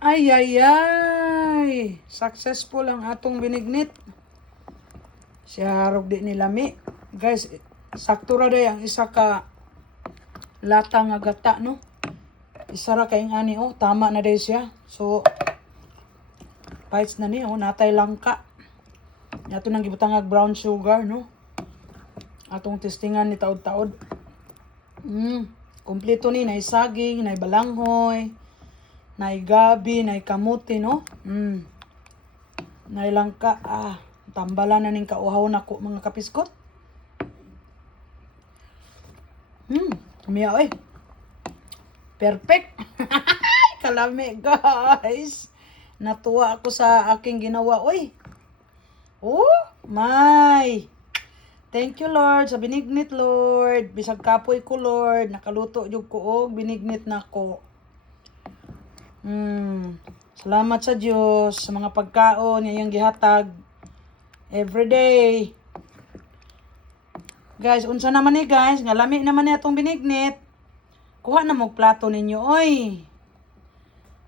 Ay, ay, ay. Successful ang atong binignit. Siya harog di ni lami. Guys, sakto ra day ang isa ka lata nga gata, no? Isa ra kaing ani, oh. Tama na day siya. So, bites na ni, oh. Natay langka. Ato nang gibutang nga brown sugar, no? Atong testingan ni taod-taod. Kompleto ni, nay saging, nay balanghoy, nay gabi, nay kamuti, no? Nay langka, tambalan na ning kauhaw na ko mga kapiskot. Umiya, oy. Perfect. Kalami, guys. Natuwa ako sa aking ginawa, oy. Oh, my. Thank you, Lord, sa binignit, Lord. Bisag kapoy ko, Lord. Nakaluto jud ko og binignit na ko. Salamat sa Diyos sa mga pagkaon nga iyang gihatag everyday. Guys, unsa naman ni guys, nga lami naman ni atong binignit. Kuha na mo plato ninyo, oy.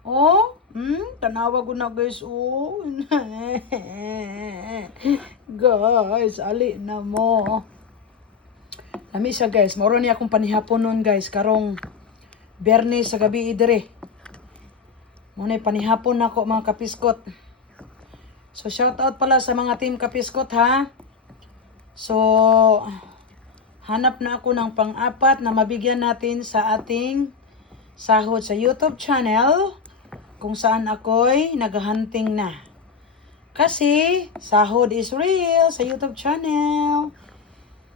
Oh, tanawa ko na guys, oh. Guys, ali na mo. Lami siya guys, mauro ni akong panihapon nun guys, karong Bernes sa gabi idire. Muna panihapon na ako mga kapiskot. So shout out pala sa mga team kapiskot ha. So hanap na ako ng pang-apat na mabigyan natin sa ating sahod sa YouTube channel kung saan ako'y naghahunting na. Kasi sahod is real sa YouTube channel.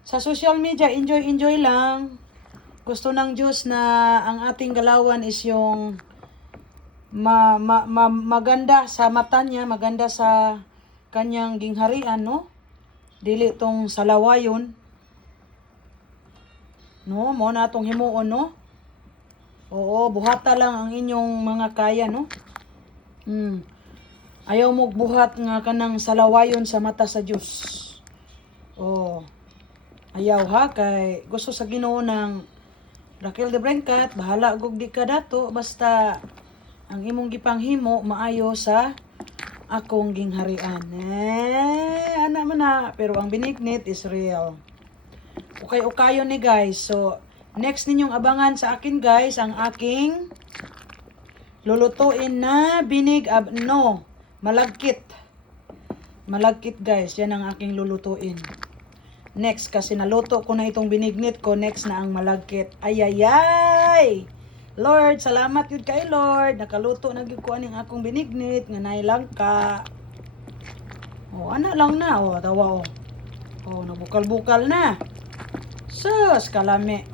Sa social media, enjoy lang. Gusto ng Diyos na ang ating galawan is yung maganda sa mata niya, maganda sa kanyang gingharian, no? Dili tong salawayon. No, mo na tong himuon, no? Oo, buhata lang ang inyong mga kaya, no? Ayaw mo buhat nga kanang salawayon sa mata sa Diyos. Oh. Ayaw ha, kay gusto sa Ginoo ng Raquel de Brencat, bahala gug di ka dato, basta ang imong gipanghimo maayo sa akong gingharian. Ana man na, pero ang binignit is real. Ukay-ukayo ni guys. So, next ninyong abangan sa akin guys, ang aking lulutuin na malagkit. Malagkit guys, yan ang aking lulutuin. Next, kasi naluto ko na itong binignit ko, next na ang malagkit. Ay, ay, ay! Lord, salamat yun kay Lord. Nakaluto na gyud ko aning akong binignit nga nay langka. Oh, ana lang na, oh, tawa oh. Oh, nabukal-bukal na. Sus, kalami.